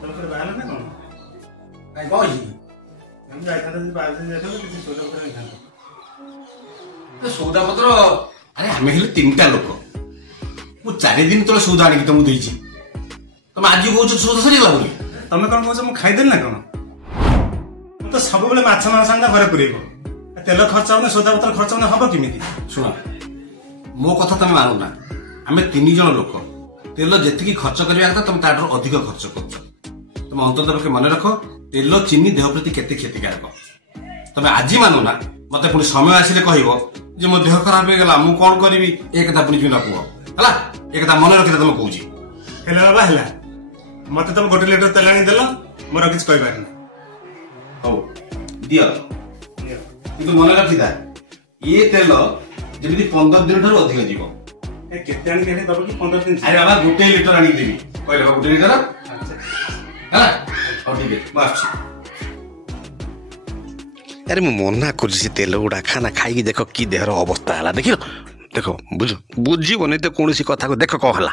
ତୋର ଫେରେ ବାହାରିଲା ନା କଣ? କାଇଁ କଣ ହେଇଛି? ଆମେ ଯାଇଥାନ୍ତେ ଯଦି ବାହାରିଲେ ଯାଇଥାନ୍ତେ କିଛି ସୌଦା ପତ୍ର ନେଇଥାନ୍ତେ। ସୌଦା ପତ୍ର ଆରେ ଆମେ ହେଲେ 3ଟା ଲୋକ। ମୁଁ 4 ଦିନ ତଳେ ସୌଦା ଆଣିକି ତମକୁ ଦେଇଛି। ତମେ ଆଜି କହୁଛ ସୌଦା ସରିଗଲା ବୋଲି। ତମେ କଣ କହୁଛ ମୁଁ ଖାଇଦେଲି ନା କଣ? ମୁଁ ତ ସବୁବେଳେ ମାଛ ମାଂସ ଆଣିଲା ଘରେ ପୁରେଇବ। ତେଲ ଖର୍ଚ୍ଚ ହବନି, ସୌଦା ପତ୍ର ଖର୍ଚ୍ଚ ହବନି, ହବ କେମିତି? ଶୁଣ, ମୋ କଥା ତମେ ମାନୁନା। ଆମେ 3 ଜଣ ଲୋକ। ତେଲ ଯେତିକି ଖର୍ଚ୍ଚ କରିବା କଥା ତମେ ତାଠାରୁ ଅଧିକ ଖର୍ଚ୍ଚ କରୁଛ। ତମେ ଅନ୍ତତଃ ପକ୍ଷେ ମନେ ରଖ ତେଲ ଚିନି ଦେହ ପ୍ରତି କେତେ କ୍ଷତିକାରକ। ତମେ ଆଜି ମାନୁନା, ମତେ ପୁଣି ସମୟ ଆସିଲେ କହିବ ଯେ ମୋ ଦେହ ଖରାପ ହେଇଗଲା, ମୁଁ କଣ କରିବି? ଏ କଥା ପୁଣି ଯିବି ନା କୁହ ହେଲା। ଏ କଥା ମନେ ରଖିଲେ ତମେ କହୁଛି। ହେଲା ବାବା ହେଲା, ମତେ ତମେ 1 ଲିଟର ତେଲ ଆଣି ଦେଲ, ମୋର କିଛି କହିବାର ନାହିଁ। ହଉ ଦିଅ, କିନ୍ତୁ ମନେ ରଖିଥା ଇଏ ତେଲ ଯେମିତି 15 ଦିନ ଠାରୁ ଅଧିକ ଯିବ। କେତେ ଆଣିକି ଆଣି ଦବ କି 15 ଦିନ? ଆରେ ବାବା 1 ଲିଟର ଆଣିକି ଦେବି କହିଲେ 1 ଲିଟର ହେଲା। ହଉ ଠିକ ଅଛି, ମୁଁ ଆସୁଛି। ଆରେ ମୁଁ ମନା କରୁଛି ସେ ତେଲ ଗୁଡ଼ା ଖାନା ଖାଇକି ଦେଖ କି ଦେହର ଅବସ୍ଥା ହେଲା। ଦେଖିଲ, ଦେଖ ବୁଝିବନି ତ କୌଣସି କଥାକୁ। ଦେଖ କଣ ହେଲା।